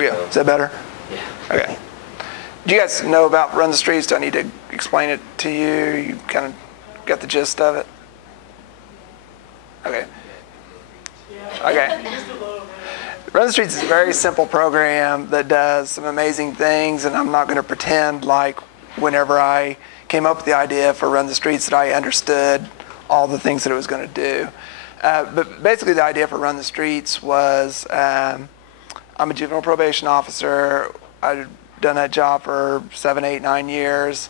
we go. Is that better? Yeah. Okay. Do you guys know about Run the Streets? Do I need to explain it to you? You kind of got the gist of it? Okay. Okay. Run the Streets is a very simple program that does some amazing things, and I'm not going to pretend like whenever I came up with the idea for Run the Streets that I understood all the things that it was going to do. But basically the idea for Run the Streets was I'm a juvenile probation officer. I'd done that job for 7, 8, 9 years.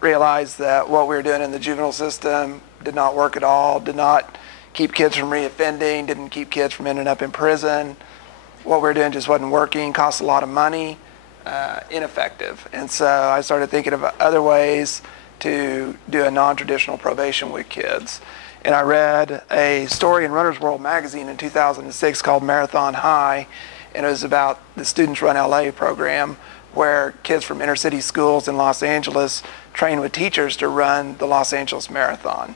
Realized that what we were doing in the juvenile system did not work at all, did not keep kids from reoffending, didn't keep kids from ending up in prison. What we were doing just wasn't working, cost a lot of money, ineffective. And so I started thinking of other ways to do a non-traditional probation with kids. And I read a story in Runner's World magazine in 2006 called Marathon High, and it was about the Students Run LA program where kids from inner city schools in Los Angeles train with teachers to run the Los Angeles Marathon.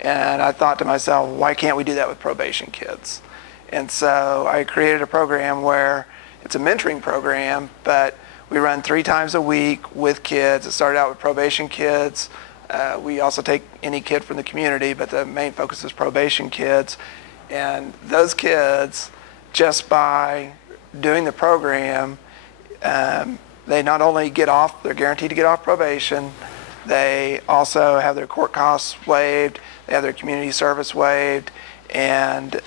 And I thought to myself, why can't we do that with probation kids? And so I created a program where it's a mentoring program, but we run 3 times a week with kids. It started out with probation kids. We also take any kid from the community, but the main focus is probation kids. And those kids, just by doing the program, they not only get off, they're guaranteed to get off probation, they also have their court costs waived, they have their community service waived, and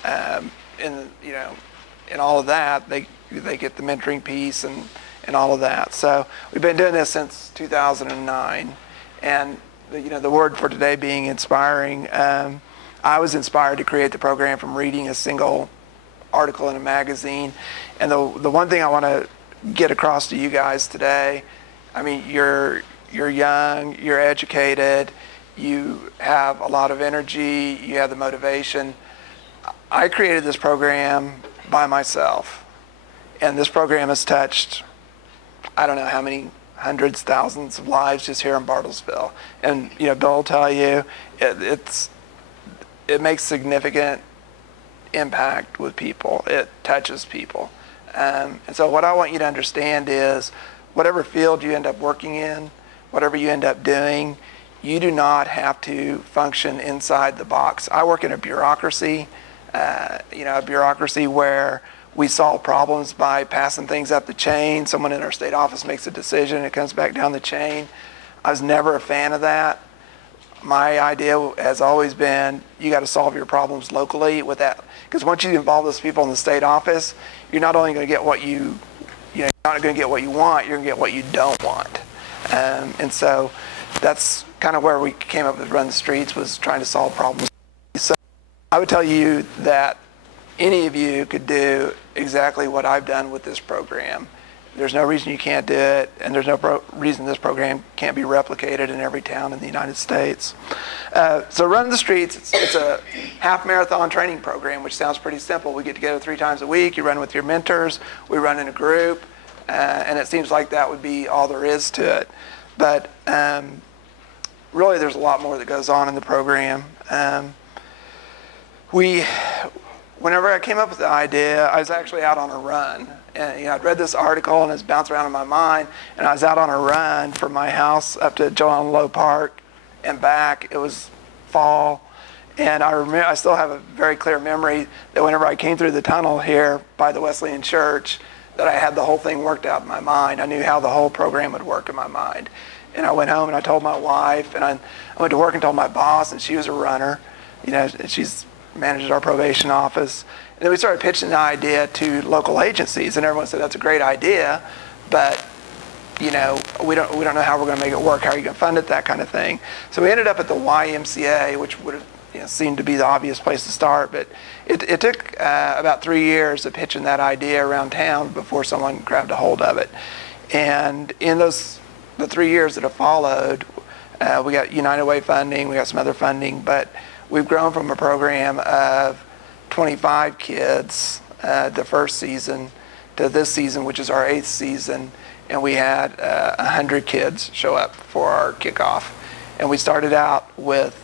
in all of that, they get the mentoring piece and all of that. So we've been doing this since 2009, and the word for today being inspiring. I was inspired to create the program from reading a single article in a magazine, and the one thing I want to get across to you guys today, I mean, you're young, you're educated, you have a lot of energy, you have the motivation. I created this program by myself, and this program has touched, I don't know how many hundreds, thousands of lives just here in Bartlesville. And Bill will tell you, it makes significant impact with people. It touches people. And so what I want you to understand is, whatever field you end up working in, whatever you end up doing, you do not have to function inside the box. I work in a bureaucracy, a bureaucracy where we solve problems by passing things up the chain. Someone in our state office makes a decision, it comes back down the chain. I was never a fan of that. My idea has always been, you got to solve your problems locally with that. Because once you involve those people in the state office, you're not only going to get what you're not going to get what you want, you're going to get what you don't want. And so that's kind of where we came up with Run the Streets, was trying to solve problems. So I would tell you that any of you could do exactly what I've done with this program. There's no reason you can't do it, and there's no reason this program can't be replicated in every town in the United States. So Run the Streets, it's a half marathon training program, which sounds pretty simple. We get together 3 times a week, you run with your mentors, we run in a group, and it seems like that would be all there is to it. But really there's a lot more that goes on in the program. Whenever I came up with the idea, I was actually out on a run. And I'd read this article and it's bounced around in my mind, and I was out on a run from my house up to Joel Low Park and back. It was fall, and I still have a very clear memory that whenever I came through the tunnel here by the Wesleyan Church, that I had the whole thing worked out in my mind. I knew how the whole program would work in my mind. And I went home and I told my wife, and I went to work and told my boss, and she was a runner. She's manages our probation office. And then we started pitching the idea to local agencies, and everyone said, that's a great idea, but we don't know how we're going to make it work, how are you going to fund it, that kind of thing. So we ended up at the YMCA, which would have seemed to be the obvious place to start, but it took about 3 years of pitching that idea around town before someone grabbed a hold of it. And in the 3 years that have followed, we got United Way funding, we got some other funding, but we've grown from a program of 25 kids the first season to this season, which is our 8th season, and we had 100 kids show up for our kickoff. And we started out with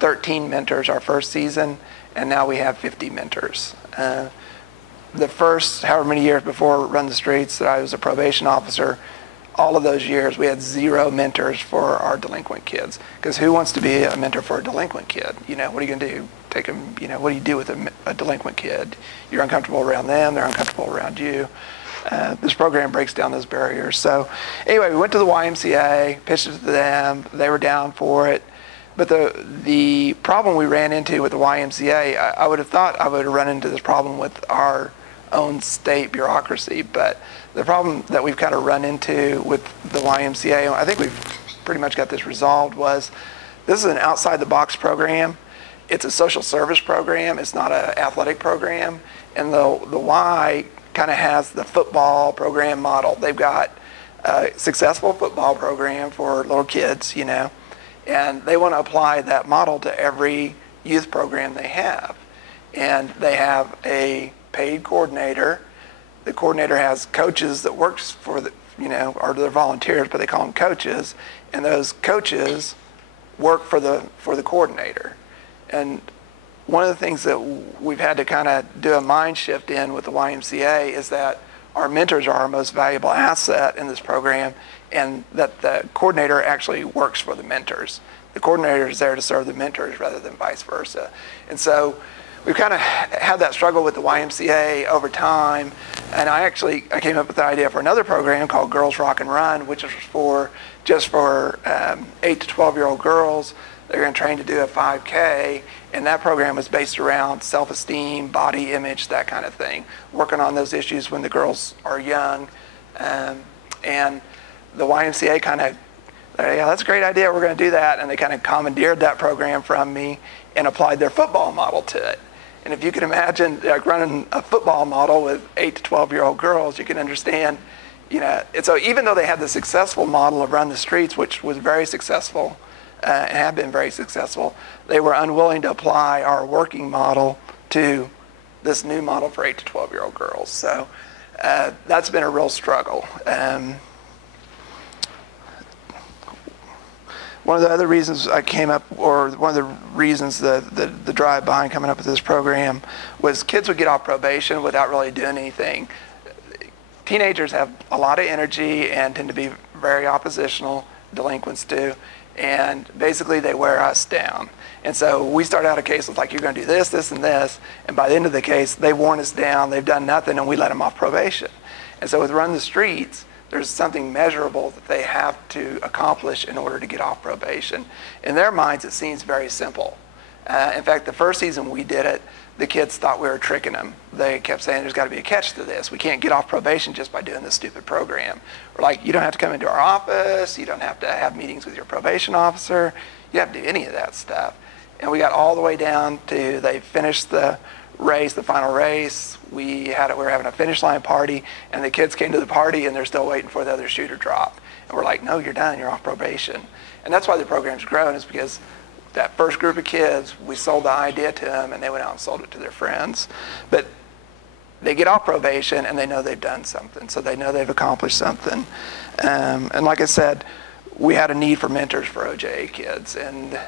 13 mentors our first season, and now we have 50 mentors. the first however many years before Run the Streets that I was a probation officer, all of those years we had 0 mentors for our delinquent kids. Because who wants to be a mentor for a delinquent kid? You know, what are you going to do? Take them, you know, what do you do with a delinquent kid? You're uncomfortable around them, they're uncomfortable around you. This program breaks down those barriers. So anyway, we went to the YMCA, pitched it to them, they were down for it. But the problem we ran into with the YMCA, I would have thought I would have run into this problem with our own state bureaucracy, but the problem that we've kind of run into with the YMCA, I think we've pretty much got this resolved, was this is an outside-the-box program. It's a social service program. It's not an athletic program. And the Y kind of has the football program model. They've got a successful football program for little kids, you know, and they want to apply that model to every youth program they have. And they have a paid coordinator. The coordinator has coaches that works for the, you know, or they're volunteers, but they call them coaches. And those coaches work for the coordinator. And one of the things that we've had to kind of do a mind shift in with the YMCA is that our mentors are our most valuable asset in this program, and that the coordinator actually works for the mentors. The coordinator is there to serve the mentors rather than vice versa. And so we've kind of had that struggle with the YMCA over time, and I came up with the idea for another program called Girls Rock and Run, which is just for 8 to 12-year-old girls. They're going to train to do a 5K, and that program was based around self-esteem, body image, that kind of thing, working on those issues when the girls are young. And the YMCA kind of, yeah, that's a great idea, we're going to do that, and they kind of commandeered that program from me and applied their football model to it. And if you can imagine like running a football model with 8 to 12-year-old girls, you can understand, you know, and so even though they had the successful model of Run the Streets, which was very successful, and have been very successful, they were unwilling to apply our working model to this new model for 8 to 12-year-old girls. So that's been a real struggle. One of the other reasons I came up, or one of the reasons the drive behind coming up with this program, was kids would get off probation without really doing anything. Teenagers have a lot of energy and tend to be very oppositional, delinquents do, and basically they wear us down. And so we start out a case with like, you're going to do this, this, and this, and by the end of the case, they've worn us down, they've done nothing, and we let them off probation. And so with Run the Streets, there's something measurable that they have to accomplish in order to get off probation. In their minds, it seems very simple. In fact, the first season we did it, the kids thought we were tricking them. They kept saying, there's got to be a catch to this. We can't get off probation just by doing this stupid program. We're like, you don't have to come into our office. You don't have to have meetings with your probation officer. You don't have to do any of that stuff. And we got all the way down to they finished the race, the final race. We were having a finish line party, and the kids came to the party, and they're still waiting for the other shoe to drop. And we're like, no, you're done. You're off probation. And that's why the program's grown, is because that first group of kids, we sold the idea to them, and they went out and sold it to their friends. But they get off probation, and they know they've done something. So they know they've accomplished something. And like I said, we had a need for mentors for OJA kids, and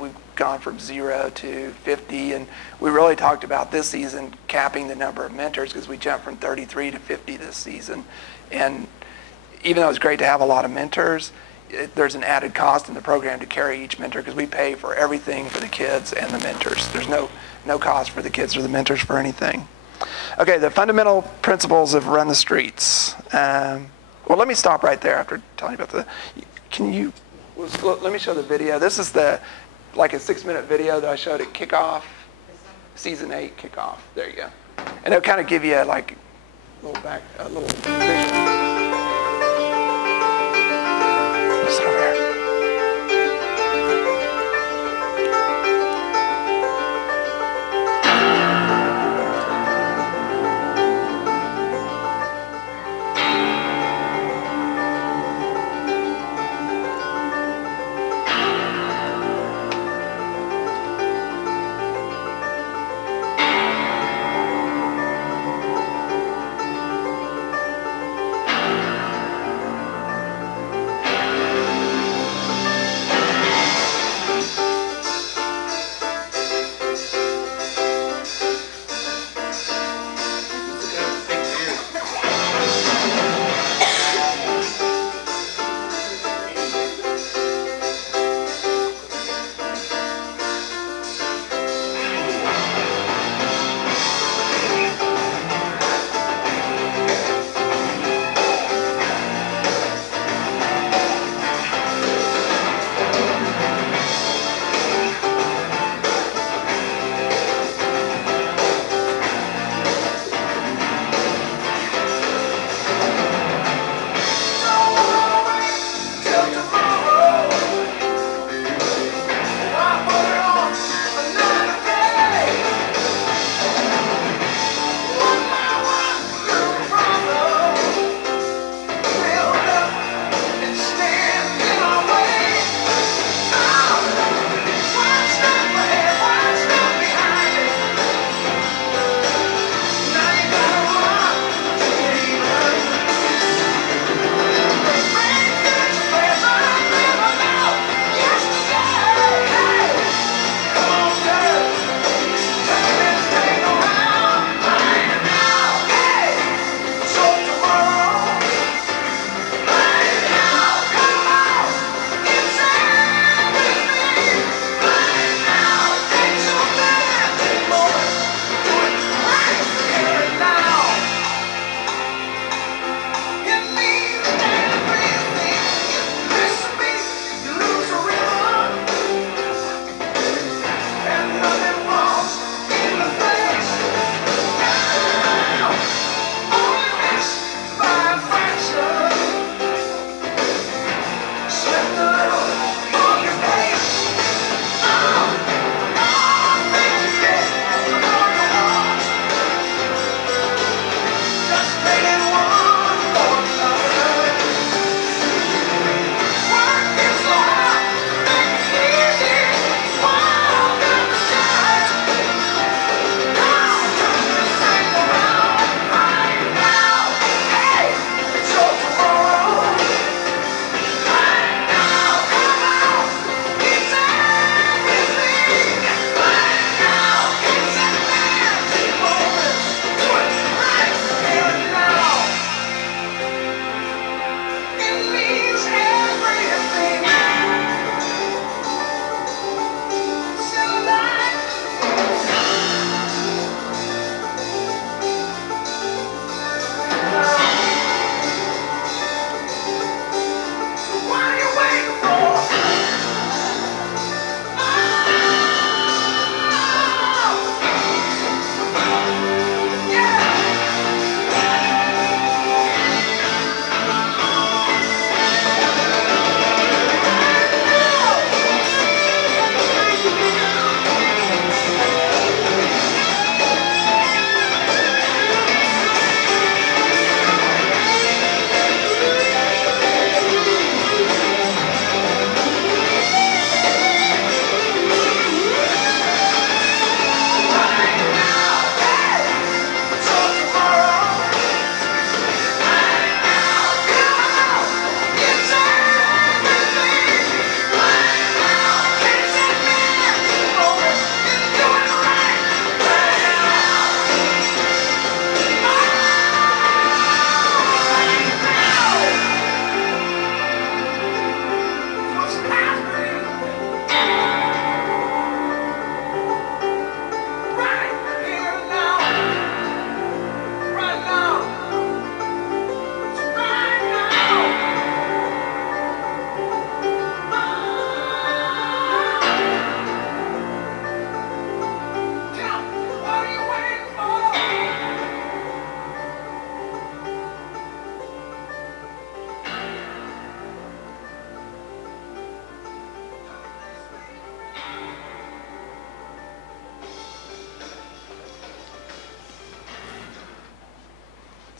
we've gone from 0 to 50, and we really talked about this season capping the number of mentors, because we jumped from 33 to 50 this season. And even though it's great to have a lot of mentors, there's an added cost in the program to carry each mentor, because we pay for everything for the kids and the mentors. There's no cost for the kids or the mentors for anything. Okay, the fundamental principles of Run the Streets. Well, let me stop right there after telling you about let me show the video. This is like a 6-minute video that I showed at kickoff, season 8 kickoff. There you go. And it'll kind of give you like a little visual. Sit over here.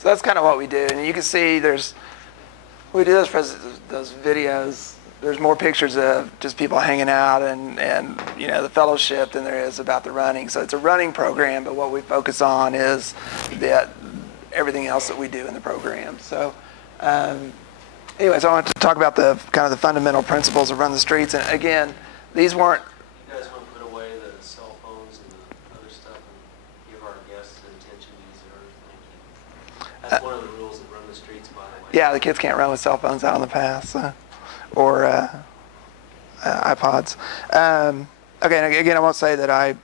So that's kind of what we do. And you can see we do those videos. There's more pictures of just people hanging out and the fellowship than there is about the running. So it's a running program, but what we focus on is everything else that we do in the program. So anyways, I want to talk about the kind of the fundamental principles of Run the Streets. And again, these weren't... You guys want to put away the cell phones and the other stuff and give our guests the attention to use their earth? That's one of the rules that Run the Streets, by the way. Yeah, the kids can't run with cell phones out on the path. Or iPods. Again, I won't say that I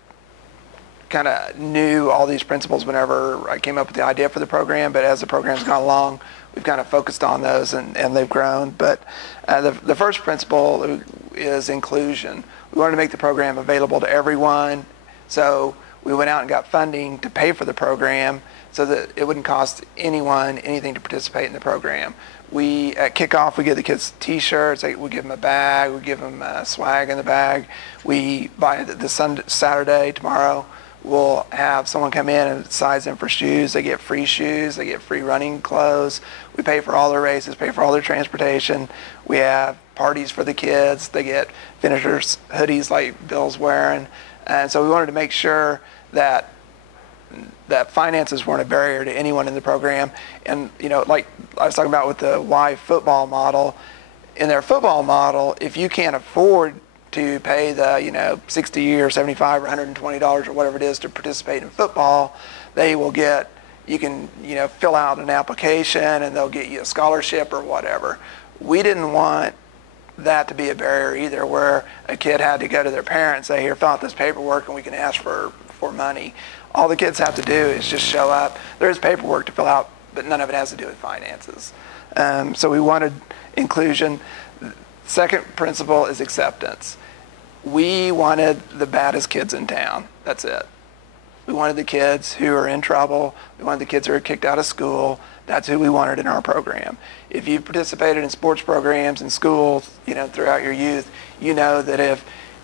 kind of knew all these principles whenever I came up with the idea for the program, but as the program's gone along, we've kind of focused on those and they've grown. But the first principle is inclusion. We wanted to make the program available to everyone, so we went out and got funding to pay for the program so that it wouldn't cost anyone anything to participate in the program. At kickoff, we give the kids T-shirts, we give them a bag, we give them swag in the bag. By Saturday, tomorrow, we'll have someone come in and size them for shoes. They get free shoes, they get free running clothes. We pay for all their races, pay for all their transportation. We have parties for the kids. They get finishers hoodies like Bill's wearing. And so we wanted to make sure that finances weren't a barrier to anyone in the program. And, like I was talking about with the Y football model, in their football model, if you can't afford to pay the, 60 or 75 or $120 or whatever it is to participate in football, you can fill out an application and they'll get you a scholarship or whatever. We didn't want that to be a barrier either, where a kid had to go to their parents and say, here, fill out this paperwork and we can ask for money. All the kids have to do is just show up. There is paperwork to fill out, but none of it has to do with finances. So we wanted inclusion. Second principle is acceptance. We wanted the baddest kids in town. That's it. We wanted the kids who are in trouble. We wanted the kids who are kicked out of school. That's who we wanted in our program. If you've participated in sports programs in schools, throughout your youth, you know that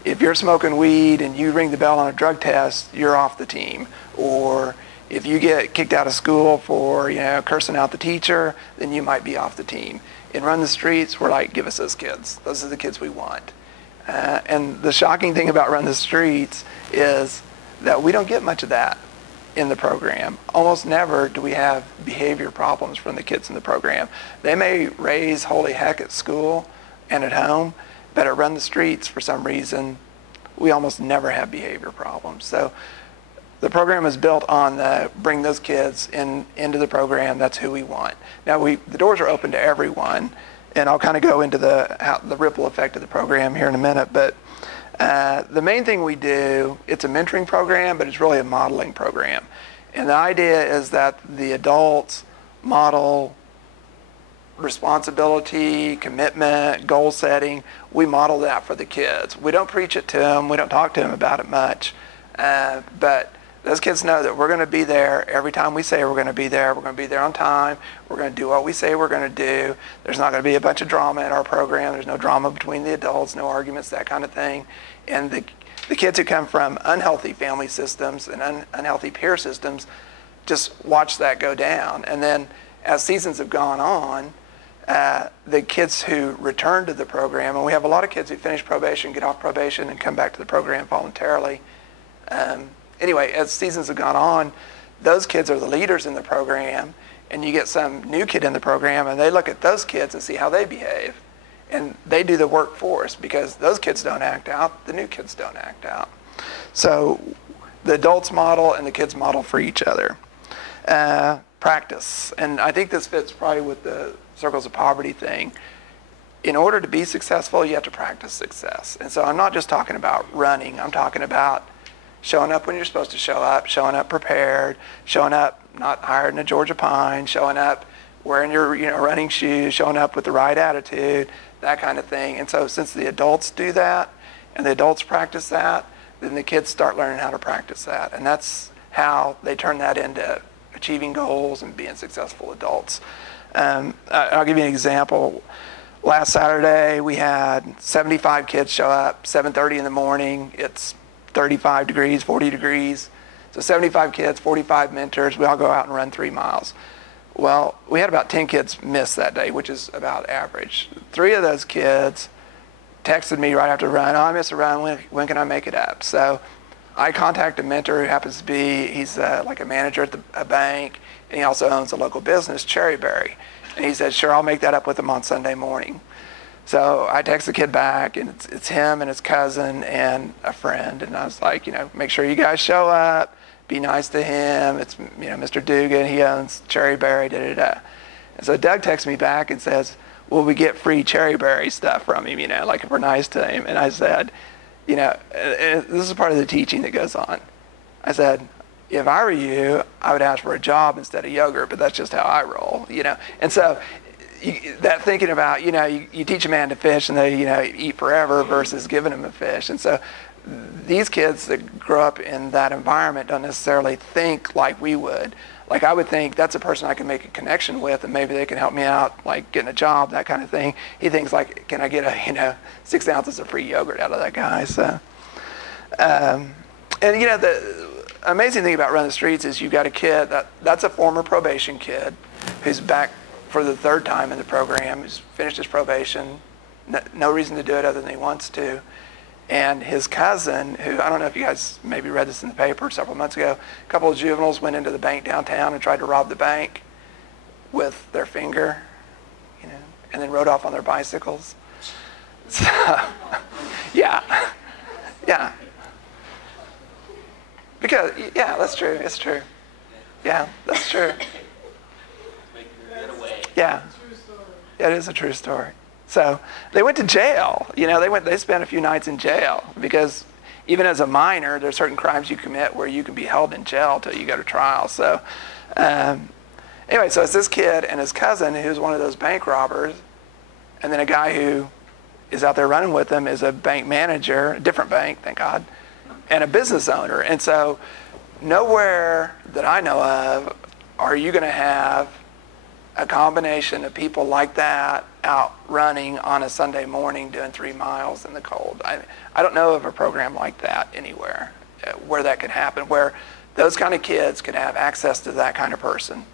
if you're smoking weed and you ring the bell on a drug test, you're off the team. Or if you get kicked out of school for, cursing out the teacher, then you might be off the team. In Run the Streets, we're like, give us those kids. Those are the kids we want. And the shocking thing about Run the Streets is that we don't get much of that in the program. Almost never do we have behavior problems from the kids in the program. They may raise holy heck at school and at home, but at Run the Streets, for some reason, we almost never have behavior problems. So the program is built on bring those kids into the program. That's who we want. Now, the doors are open to everyone, and I'll kind of go into the ripple effect of the program here in a minute. But the main thing we do, it's a mentoring program, but it's really a modeling program. And the idea is that the adults model responsibility, commitment, goal setting. We model that for the kids. We don't preach it to them. We don't talk to them about it much. But those kids know that we're going to be there every time we say we're going to be there. We're going to be there on time. We're going to do what we say we're going to do. There's not going to be a bunch of drama in our program. There's no drama between the adults, no arguments, that kind of thing. And the kids who come from unhealthy family systems and unhealthy peer systems just watch that go down. And then as seasons have gone on, the kids who return to the program, and we have a lot of kids who finish probation, get off probation, and come back to the program voluntarily. Anyway, as seasons have gone on, those kids are the leaders in the program, and you get some new kid in the program, and they look at those kids and see how they behave. And they do the work for us, because those kids don't act out, the new kids don't act out. So the adults model and the kids model for each other. Practice, and I think this fits probably with the Circles of Poverty thing. In order to be successful, you have to practice success. And so I'm not just talking about running. I'm talking about showing up when you're supposed to show up, showing up prepared, showing up not hired in a Georgia pine, showing up wearing your running shoes, showing up with the right attitude, that kind of thing. And so since the adults do that and the adults practice that, then the kids start learning how to practice that. And that's how they turn that into achieving goals and being successful adults. I'll give you an example. Last Saturday, we had 75 kids show up, 7:30 in the morning. It's 35 degrees, 40 degrees. So 75 kids, 45 mentors. We all go out and run 3 miles. Well, we had about 10 kids miss that day, which is about average. 3 of those kids texted me right after the run, oh, I missed a run, when can I make it up? So I contacted a mentor who happens to be, he's like a manager at a bank, and he also owns a local business, Cherryberry. And he said, sure, I'll make that up with him on Sunday morning. So I text the kid back, and it's him and his cousin and a friend. And I was like, make sure you guys show up. Be nice to him. It's, Mr. Dugan. He owns Cherryberry, da-da-da. And so Doug texts me back and says, will we get free Cherryberry stuff from him, like if we're nice to him? And I said, this is part of the teaching that goes on. I said, if I were you, I would ask for a job instead of yogurt, but that's just how I roll, And so that thinking about, you teach a man to fish and they, eat forever versus giving him a fish. And so these kids that grow up in that environment don't necessarily think like we would. Like I would think that's a person I can make a connection with and maybe they can help me out, like getting a job, that kind of thing. He thinks like, can I get 6 ounces of free yogurt out of that guy? So, and the amazing thing about Run the Streets is you've got a kid, that's a former probation kid who's back for the 3rd time in the program, who's finished his probation, no reason to do it other than he wants to. And his cousin, who, I don't know if you guys maybe read this in the paper several months ago, a couple of juveniles went into the bank downtown and tried to rob the bank with their finger, and then rode off on their bicycles. So, yeah. Because, that's true, it's true. Yeah, that's true. Yeah, it is a true story. So they went to jail. They spent a few nights in jail because even as a minor, there's certain crimes you commit where you can be held in jail till you go to trial. So anyway, so it's this kid and his cousin who's one of those bank robbers, and then a guy who is out there running with them is a bank manager, a different bank, thank God, and a business owner. And so nowhere that I know of are you going to have a combination of people like that out running on a Sunday morning doing 3 miles in the cold. I don't know of a program like that anywhere where that could happen, where those kind of kids could have access to that kind of person.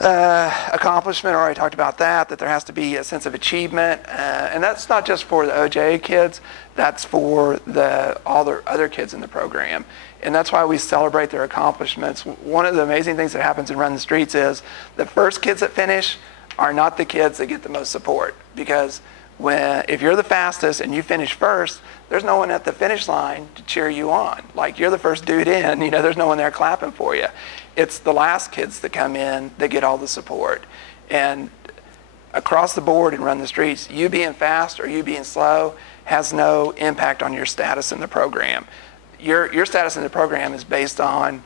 Accomplishment, I already talked about that there has to be a sense of achievement. And that's not just for the OJ kids, that's for all the other kids in the program. And that's why we celebrate their accomplishments. One of the amazing things that happens in Run the Streets is the first kids that finish are not the kids that get the most support. Because if you're the fastest and you finish first, there's no one at the finish line to cheer you on. Like, you're the first dude in, there's no one there clapping for you. It's the last kids that come in that get all the support. And across the board in Run the Streets, you being fast or you being slow has no impact on your status in the program. Your status in the program is based on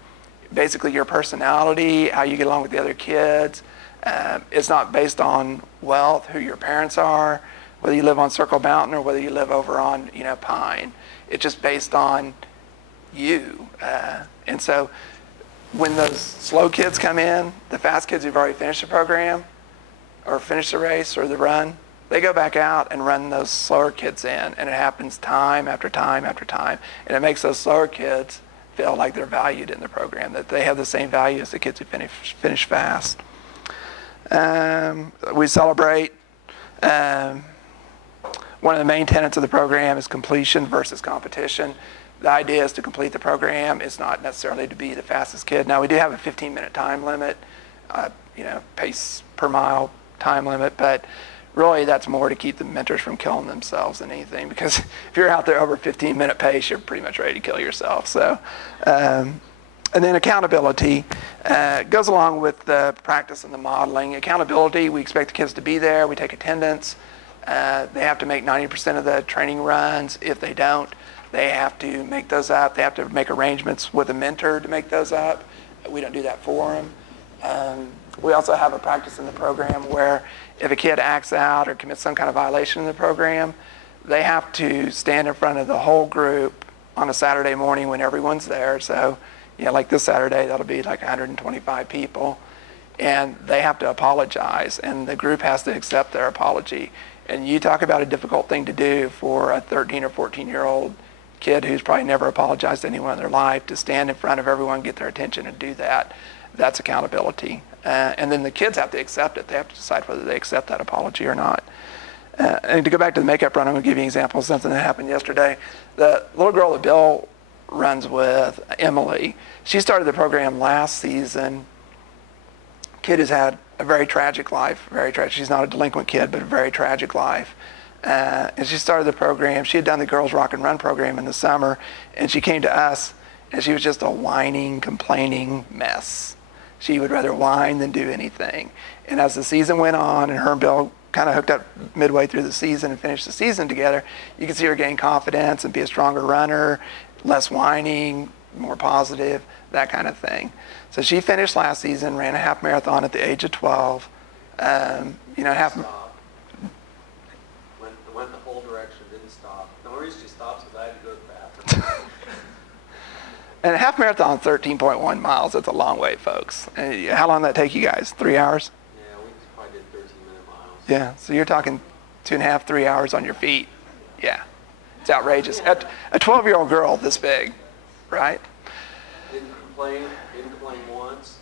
basically your personality, how you get along with the other kids. It's not based on wealth, who your parents are, whether you live on Circle Mountain or whether you live over on Pine. It's just based on you. And so when those slow kids come in, the fast kids who've already finished the program or finished the race or the run, they go back out and run those slower kids in, and it happens time after time after time. And it makes those slower kids feel like they're valued in the program, that they have the same value as the kids who finish fast. We celebrate. One of the main tenets of the program is completion versus competition. The idea is to complete the program. It's not necessarily to be the fastest kid. Now, we do have a 15-minute time limit, pace per mile time limit, but really that's more to keep the mentors from killing themselves than anything, because if you're out there over 15-minute pace, you're pretty much ready to kill yourself. So, and then accountability goes along with the practice and the modeling. Accountability, we expect the kids to be there. We take attendance. They have to make 90% of the training runs. If they don't, they have to make those up. They have to make arrangements with a mentor to make those up. We don't do that for them. We also have a practice in the program where if a kid acts out or commits some kind of violation in the program, they have to stand in front of the whole group on a Saturday morning when everyone's there. So, like this Saturday, that'll be like 125 people. And they have to apologize, and the group has to accept their apology. And you talk about a difficult thing to do for a 13 or 14-year-old kid who's probably never apologized to anyone in their life, to stand in front of everyone, get their attention, and do that. That's accountability. And then the kids have to accept it. They have to decide whether they accept that apology or not. And to go back to the makeup run, I'm going to give you an example of something that happened yesterday. The little girl that Bill runs with, Emily, she started the program last season. Kid has had a very tragic life, very tragic. She's not a delinquent kid, but a very tragic life. And she started the program. She had done the Girls Rock and Run program in the summer, and she came to us, and she was just a whining, complaining mess. She would rather whine than do anything. And as the season went on, and her and Bill kind of hooked up midway through the season and finished the season together, you could see her gain confidence and be a stronger runner, less whining, more positive, that kind of thing. So she finished last season, ran a half marathon at the age of 12. Half. Went the whole direction, didn't stop. The only reason she stops is I had to go to the bathroom. And a half marathon, 13.1 miles. That's a long way, folks. And how long did that take you guys? 3 hours? Yeah, we probably did 13-minute miles. Yeah, so you're talking 2.5, 3 hours on your feet. Yeah, it's outrageous. A 12-year-old girl this big, right? Didn't complain once.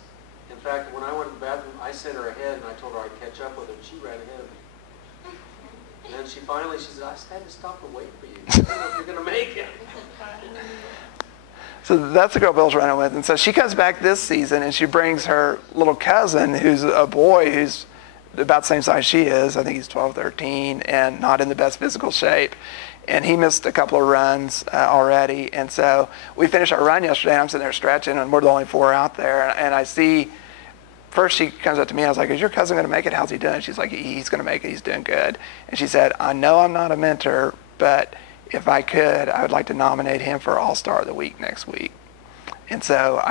In fact, when I went to the bathroom, I sent her ahead and I told her I'd catch up with her. She ran ahead of me. And then she said, I just had to stop and wait for you. I don't know if you're going to make it. So that's the girl Bill's running with. And so she comes back this season and she brings her little cousin, who's a boy who's about the same size she is. I think he's 12, 13, and not in the best physical shape. And he missed a couple of runs already. And so we finished our run yesterday, and I'm sitting there stretching, and we're the only 4 out there. And I see, first she comes up to me, and I was like, is your cousin going to make it? How's he doing? She's like, he's going to make it. He's doing good. And she said, I know I'm not a mentor, but if I could, I would like to nominate him for All-Star of the Week next week. And so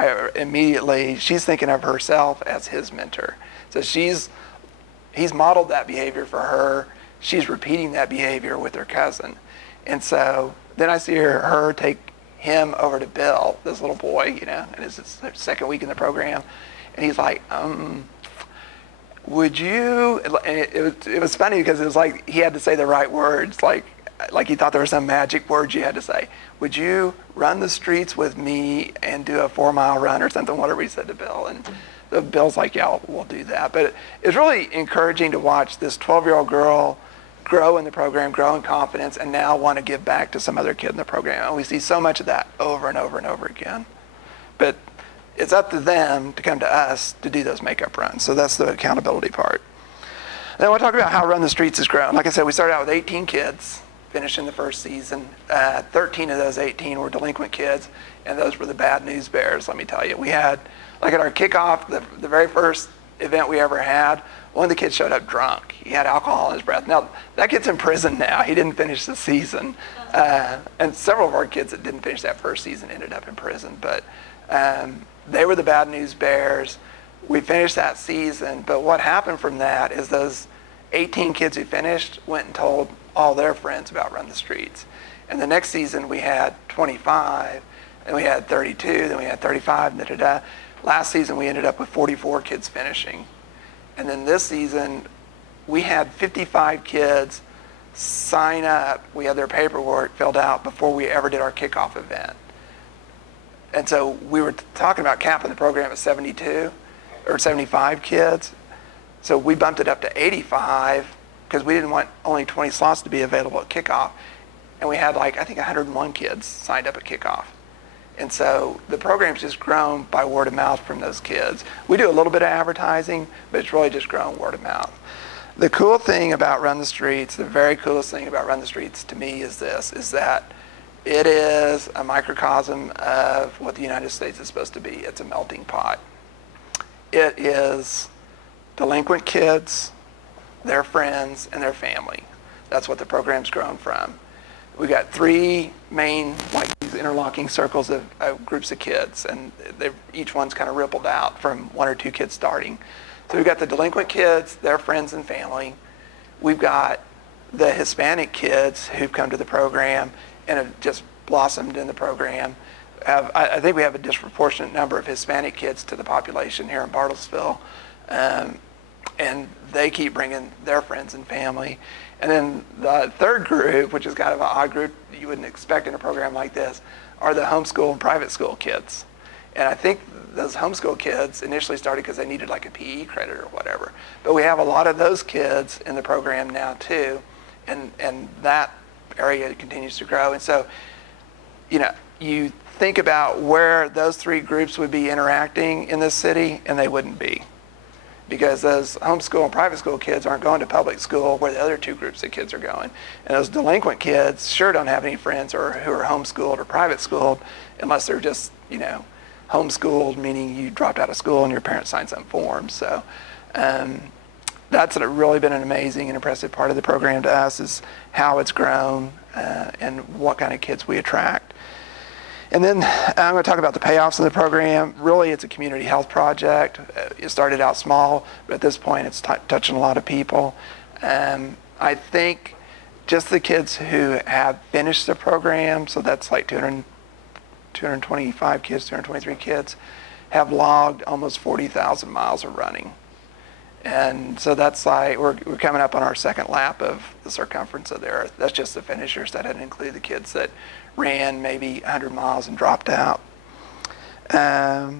she's thinking of herself as his mentor. So he's modeled that behavior for her. She's repeating that behavior with her cousin. And so then I see her take him over to Bill, this little boy, and it's his second week in the program. And he's like, would you, and it was funny because it was like he had to say the right words, like he thought there were some magic words you had to say. Would you run the streets with me and do a 4-mile run or something, whatever he said to Bill. And so Bill's like, yeah, we'll do that. But it's really encouraging to watch this 12-year-old girl grow in the program, grow in confidence, and now want to give back to some other kid in the program. And we see so much of that over and over and over again. But it's up to them to come to us to do those makeup runs. So that's the accountability part. Then I want to talk about how Run the Streets has grown. Like I said, we started out with 18 kids, finished in the first season. 13 of those 18 were delinquent kids, and those were the bad news bears, let me tell you. We had, like at our kickoff, the very first event we ever had, one of the kids showed up drunk. He had alcohol in his breath. Now, that kid's in prison now. He didn't finish the season. And several of our kids that didn't finish that first season ended up in prison. But they were the bad news bears. We finished that season. But what happened from that is those 18 kids who finished went and told all their friends about Run the Streets. And the next season, we had 25. Then we had 32. Then we had 35. Da-da-da. Last season, we ended up with 44 kids finishing. And then this season, we had 55 kids sign up. We had their paperwork filled out before we ever did our kickoff event. And so we were talking about capping the program at 72 or 75 kids. So we bumped it up to 85 because we didn't want only 20 slots to be available at kickoff. And we had I think 101 kids signed up at kickoff. And so the program's just grown by word of mouth from those kids. We do a little bit of advertising, but it's really just grown word of mouth. The cool thing about Run the Streets, the very coolest thing about Run the Streets to me is that it is a microcosm of what the United States is supposed to be. It's a melting pot. It is delinquent kids, their friends, and their family. That's what the program's grown from. We got 3 main, these interlocking circles of groups of kids, and each one's kind of rippled out from 1 or 2 kids starting. So we've got the delinquent kids, their friends and family. We've got the Hispanic kids who've come to the program and have just blossomed in the program. I think we have a disproportionate number of Hispanic kids to the population here in Bartlesville, and they keep bringing their friends and family. And then the third group, which is kind of an odd group you wouldn't expect in a program like this, are the homeschool and private school kids. And I think those homeschool kids initially started because they needed like a PE credit or whatever. But we have a lot of those kids in the program now too, and that area continues to grow. And so, you think about where those three groups would be interacting in this city, and they wouldn't be. Because those homeschool and private school kids aren't going to public school where the other two groups of kids are going. And those delinquent kids sure don't have any friends or who are homeschooled or private schooled unless they're just, homeschooled, meaning you dropped out of school and your parents signed some forms. So that's really been an amazing and impressive part of the program to us, is how it's grown and what kind of kids we attract. And then I'm going to talk about the payoffs of the program. Really, it's a community health project. It started out small, but at this point it's touching a lot of people. I think just the kids who have finished the program, so that's like 225 kids, 223 kids, have logged almost 40,000 miles of running. And so that's like, we're coming up on our second lap of the circumference of the earth. That's just the finishers. That doesn't include the kids that ran maybe 100 miles and dropped out. Our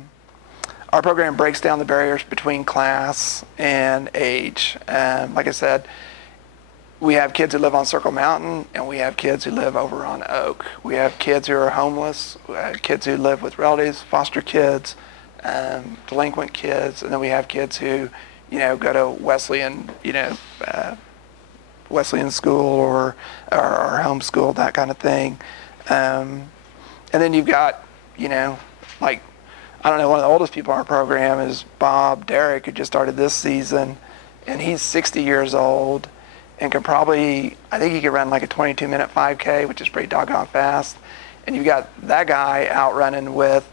program breaks down the barriers between class and age. Like I said, we have kids who live on Circle Mountain, and we have kids who live over on Oak. We have kids who are homeless, we have kids who live with relatives, foster kids, delinquent kids, and then we have kids who, go to Wesleyan, Wesleyan school or are homeschooled, that kind of thing. And then you've got, like, I don't know, one of the oldest people in our program is Bob Derrick, who just started this season, and he's 60 years old and can probably, I think he could run like a 22-minute 5K, which is pretty doggone fast. And you've got that guy out running with,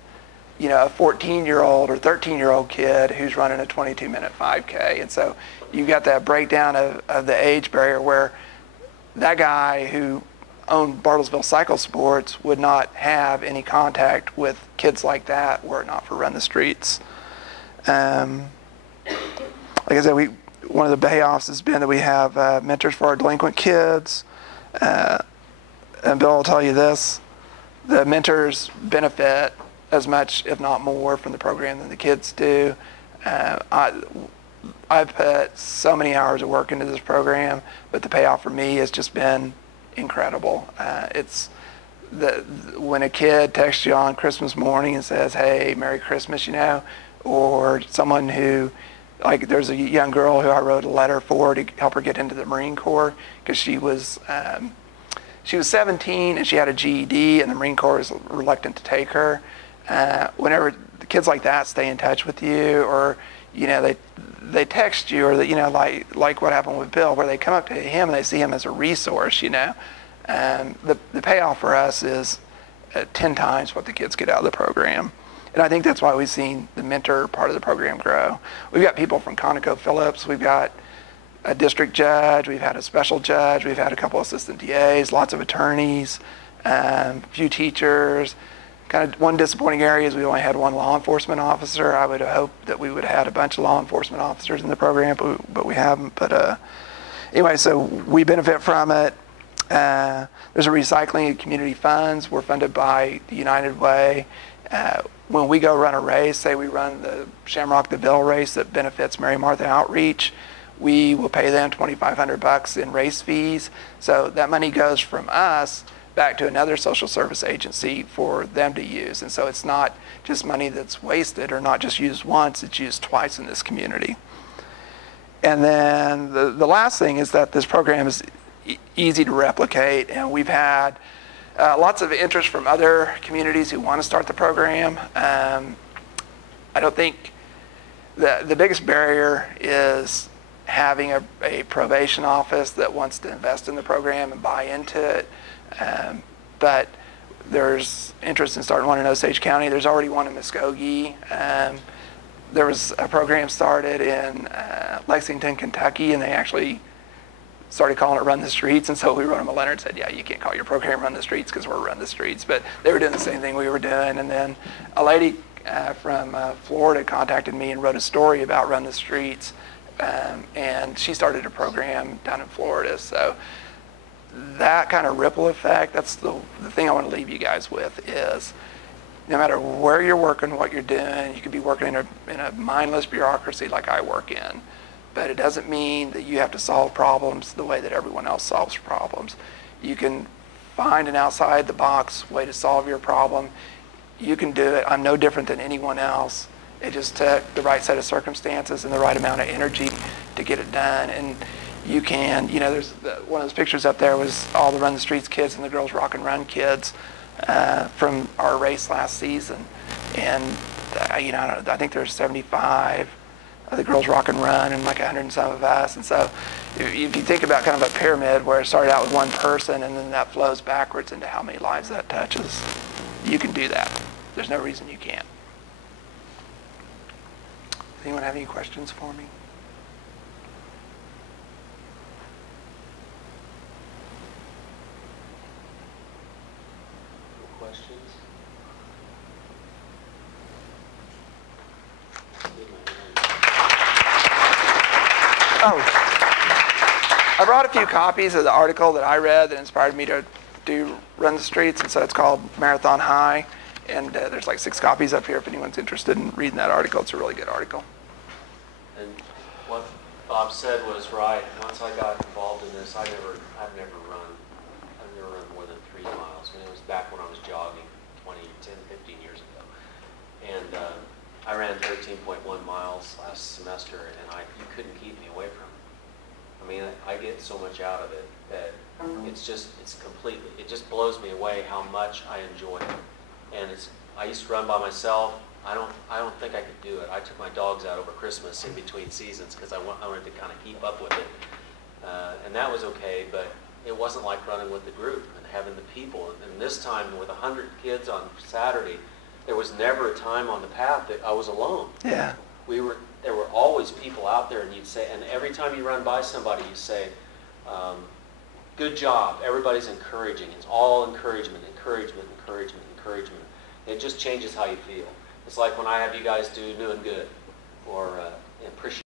a 14-year-old or 13-year-old kid who's running a 22-minute 5K. And so you've got that breakdown of the age barrier where that guy who owned Bartlesville Cycle Sports would not have any contact with kids like that were it not for Run the Streets. Like I said, one of the payoffs has been that we have mentors for our delinquent kids. And Bill will tell you this, the mentors benefit as much, if not more, from the program than the kids do. I've put so many hours of work into this program, but the payoff for me has just been incredible. When a kid texts you on Christmas morning and says, "Hey, Merry Christmas," or someone who, like, there's a young girl who I wrote a letter for to help her get into the Marine Corps because she was 17 and she had a GED, and the Marine Corps was reluctant to take her. Whenever the kids like that stay in touch with you, or they text you, or like what happened with Bill, where they come up to him and they see him as a resource, the payoff for us is 10 times what the kids get out of the program. And I think that's why we've seen the mentor part of the program grow. We've got people from ConocoPhillips, we've got a district judge, we've had a special judge, we've had a couple assistant DAs, lots of attorneys, a few teachers. Kind of one disappointing area is we only had one law enforcement officer. I would have hoped that we would have had a bunch of law enforcement officers in the program, but we haven't. But anyway, so we benefit from it. There's a recycling of community funds. We're funded by the United Way. When we go run a race, say we run the Shamrock DeVille race that benefits Mary Martha Outreach, we will pay them $2,500 in race fees. So that money goes from us back to another social service agency for them to use. And so it's not just money that's wasted or not just used once, it's used twice in this community. And then the last thing is that this program is easy to replicate, and we've had lots of interest from other communities who want to start the program. I don't think the biggest barrier is having a probation office that wants to invest in the program and buy into it. But there's interest in starting one in Osage County. There's already one in Muskogee. There was a program started in Lexington, Kentucky, and they actually started calling it Run the Streets. And so we wrote them a letter and said, yeah, you can't call your program Run the Streets because we're Run the Streets. But they were doing the same thing we were doing. And then a lady from Florida contacted me and wrote a story about Run the Streets. And she started a program down in Florida. So that kind of ripple effect, that's the thing I want to leave you guys with is no matter where you're working, what you're doing, you could be working in a mindless bureaucracy like I work in, but it doesn't mean that you have to solve problems the way that everyone else solves problems. You can find an outside the box way to solve your problem. You can do it. I'm no different than anyone else. It just took the right set of circumstances and the right amount of energy to get it done. And you can, there's one of those pictures up there was all the Run the Streets kids and the Girls Rock and Run kids from our race last season. And, I think there's 75 of the Girls Rock and Run and like 100 and some of us. And so if you think about kind of a pyramid where it started out with one person and then that flows backwards into how many lives that touches, you can do that. There's no reason you can't. Does anyone have any questions for me? Questions? Oh, I brought a few copies of the article that I read that inspired me to do Run the Streets, and so it's called Marathon High, and there's like 6 copies up here if anyone's interested in reading that article. It's a really good article. And what Bob said was right. Once I got involved in this, I've never run more than 3 miles. And it was back when I was jogging 15 years ago. And I ran 13.1 miles last semester, and you couldn't keep me away from it. I mean, I get so much out of it that it just blows me away how much I enjoy it. And I used to run by myself. I don't think I could do it. I took my dogs out over Christmas in between seasons because I wanted to kind of keep up with it. And that was okay, but it wasn't like running with the group and having the people. And this time with 100 kids on Saturday, there was never a time on the path that I was alone. Yeah. There were always people out there, and you'd say, and every time you run by somebody, you say, good job. Everybody's encouraging. It's all encouragement, encouragement, encouragement, encouragement. It just changes how you feel. It's like when I have you guys do New and Good or appreciate.